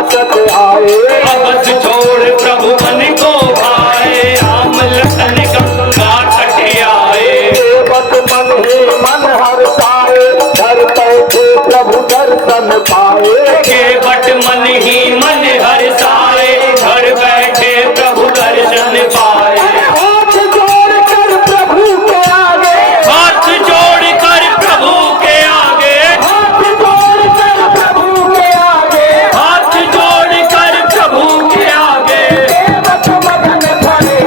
नाचत आए। अवध छोड़ प्रभु मन को भाए, राम लखन गंगा तट आए। सेवक मन ही मन हर्षाए, घर बैठे प्रभु दर्शन पाए। केवट मन ही मन हर्षाए, घर बैठे प्रभु दर्शन पाए। हाथ जोड़कर प्रभु के आगे, हाथ जोड़कर प्रभु के आगे, हाथ जोड़कर प्रभु के आगे, हाथ जोड़कर प्रभु के आगे। सेवक मगन खड़े,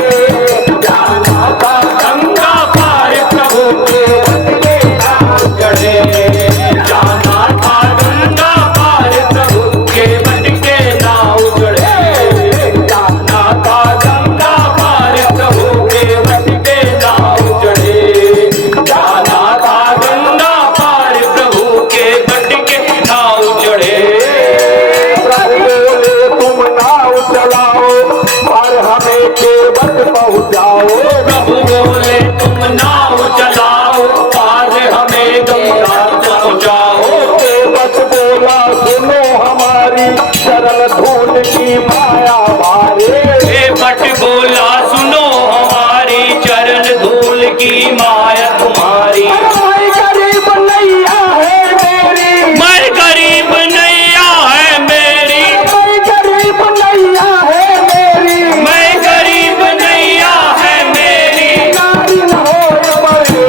जाना था गंगा पार प्रभु के बदले नाव चढ़े, जाना था गंगा पार प्रभु के बन के नाव चढ़े। जाना था गंगा पार प्रभु के बन के नाव चढ़े। जाना था गंगा पार प्रभु के बन के नाव चढ़े। प्रभु बोले तुम नाव चलाओ और हमें केवट पहुँचाओ। प्रभु बोले तुम नाव चलाओ, पार हमें गंगा पहुँचाओ। केवट बोला सुनो हमारी चरण धूल की माया मारे। केवट बोला सुनो हमारी चरण धूल की माया तुम्हारी। मैं गरीब नैया है मेरी, मैं गरीब नैया है मेरी, मैं गरीब नैया है मेरी, मैं गरीब नैया है मेरी। नारी न हो बड़े,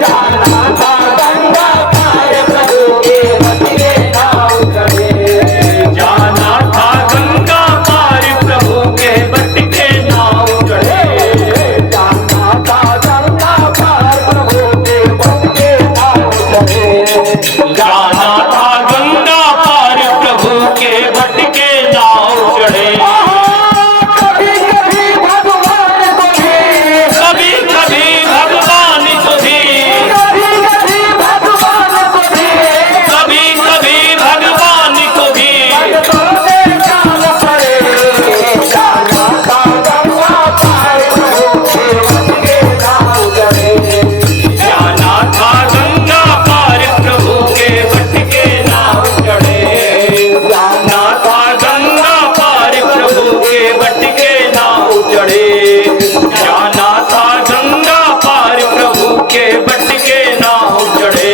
जाना था गंगा पार प्रभु के बदले नाव चढ़े। जाना था गंगा पार प्रभु के बट के नाव चढ़े। जाना था गंगा पार प्रभु के बदले नाव चढ़े। जाना था गंगा पार प्रभु के बट के नाव चढ़े। कभी कभी भगवान को भी, कभी कभी भगवान को भी, कभी कभी भगवान को भी, कभी कभी भगवान को भी। भक्तों में जान पड़े। जाना था गंगा पार प्रभु के बदले नाव चढ़े। जाना था गंगा पार प्रभु के बट के नाव चढ़े। जाना था गंगा पार प्रभु के बट के नाव चढ़े। जाना था गंगा पार प्रभु के बट के नाव चढ़े।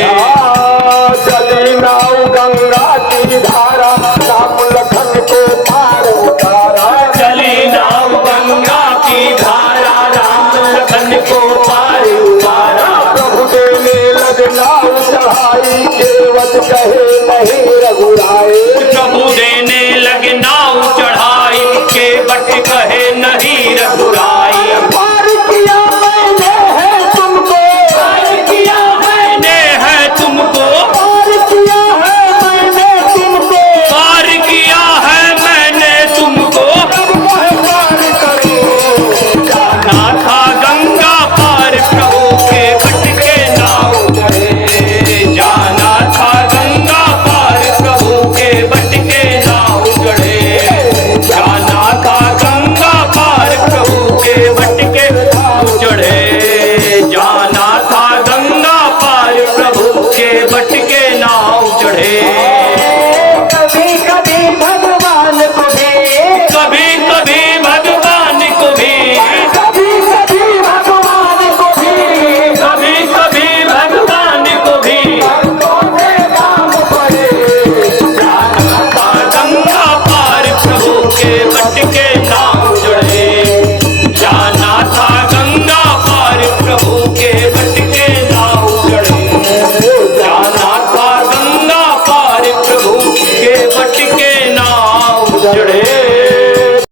चली नाव गंगा की धारा, राम लखन को पार उतारा। चली नाव गंगा की धारा, राम लखन को पार उतारा। प्रभु देने लग नाव चढ़ाई, केवट कहे नहीं रघुराए।